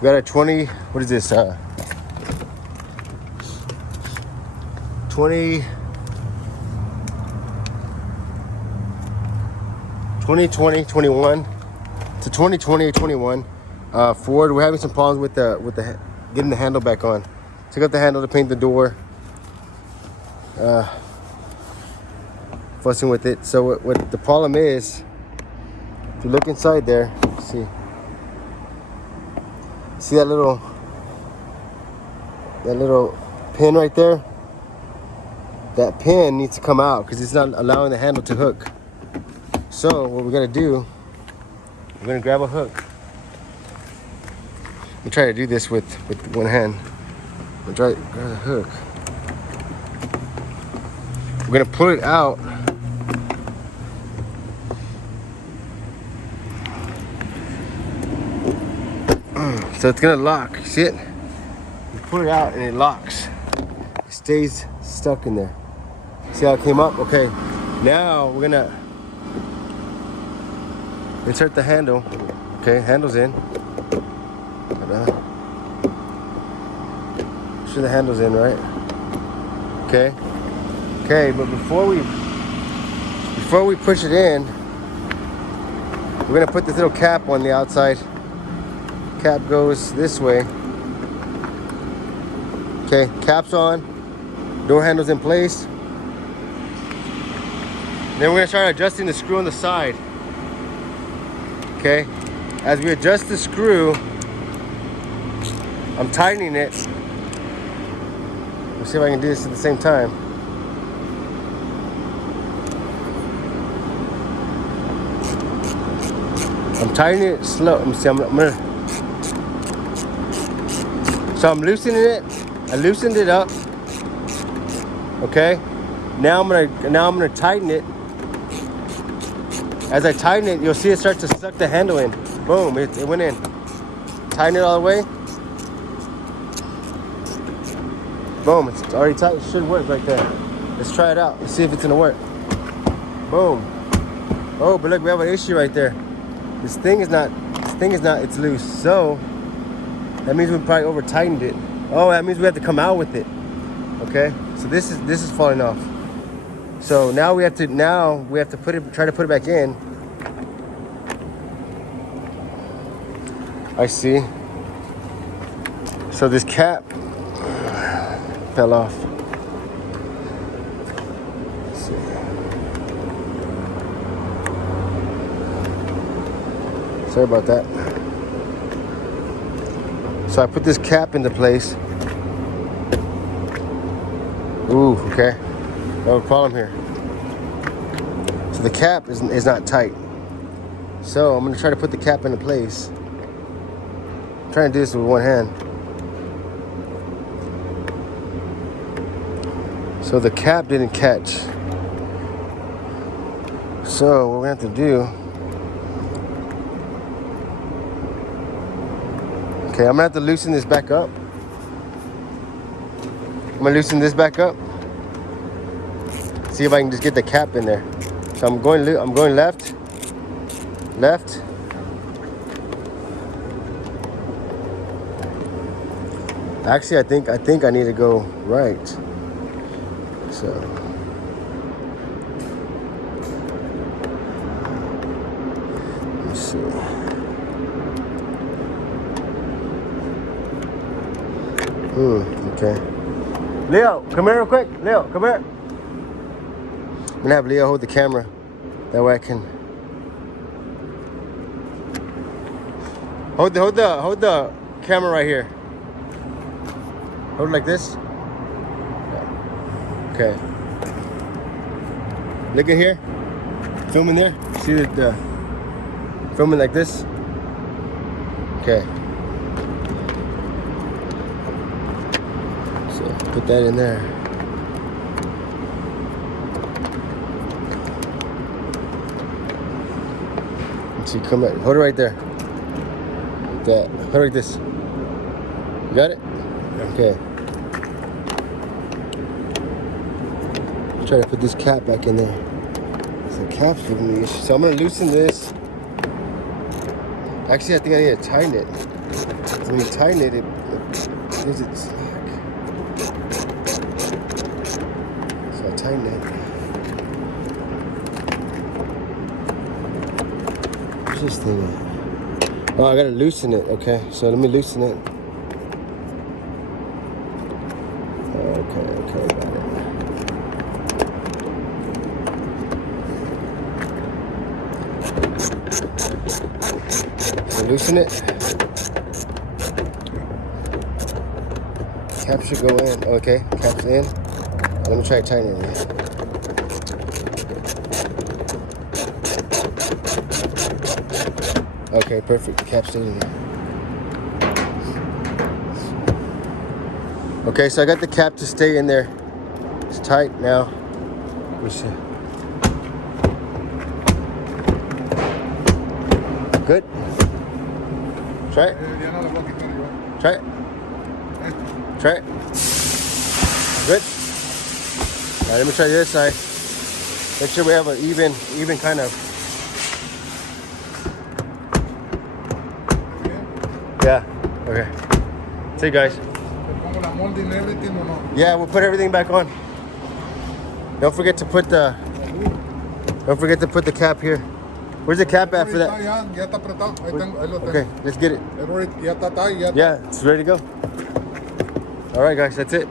We got a 20, what is this? 2020, 21. It's a 2020, 21 Ford. We're having some problems with the getting the handle back on. Took out the handle to paint the door. Fussing with it. So what the problem is, if you look inside there, see that little pin right there? That pin needs to come out because it's not allowing the handle to hook. So what we're gonna do, we're gonna grab a hook. I'm trying to do this with one hand. We'll try to grab the hook. We're gonna pull it out. So it's gonna lock. See it? You pull it out and it locks. It stays stuck in there. See how it came up? Okay. Now we're gonna insert the handle. Okay, handle's in. Sure the handle's in, right? Okay. Okay, but before we push it in, we're gonna put this little cap on the outside. Cap goes this way. Okay, cap's on. Door handle's in place. Then we're gonna start adjusting the screw on the side. Okay, as we adjust the screw, I'm tightening it. Let's see if I can do this at the same time. I'm tightening it slow. Let me see. So I'm loosening it. I loosened it up. Okay. Now I'm gonna tighten it. As I tighten it, you'll see it start to suck the handle in. Boom! It went in. Tighten it all the way. Boom! It's already tight. It should work right there. Let's try it out. Let's see if it's gonna work. Boom! Oh, but look, we have an issue right there. This thing is not. It's loose. So that means we probably over tightened it. Oh, that means we have to come out with it. Okay. So this is falling off. So now we have to try to put it back in. I see. So this cap fell off. Let's see. Sorry about that. So I put this cap into place. Ooh, okay. No problem here. So the cap is not tight. So I'm gonna try to put the cap into place. I'm trying to do this with one hand. So the cap didn't catch. So what we have to do. Okay, I'm gonna have to loosen this back up. I'm gonna loosen this back up. See if I can just get the cap in there. So I'm going left. Actually, I think I need to go right. So let's see. Okay. Leo, come here real quick. Leo, come here. I'm gonna have Leo hold the camera. That way I can hold the camera right here. Hold it like this. Okay. Look at here. Filming there. See the filming like this. Okay. So put that in there. Let's see, come back. Hold it right there. Like that. Hold it like this. You got it? Okay. Try to put this cap back in there. So the cap's giving me issues. So I'm gonna loosen this. Actually, I think I need to tighten it. So when you tighten it, gives it slack. So I tighten it. What's this thing at? Oh, I gotta loosen it. Okay, so let me loosen it. Okay, got it. So loosen it. Cap should go in. Okay, cap's in. Let me try tightening it. Okay, perfect. The cap's in there. Okay, so I got the cap to stay in there. It's tight now. Let me see. Good. Try it. Try it. Try it. Good. All right, let me try this side. Make sure we have an even kind of. Yeah. Okay. See you guys. Yeah, we'll put everything back on. Don't forget to put the cap here. Where's the cap at for that? Okay, let's get it. Yeah, it's ready to go. All right, guys, that's it.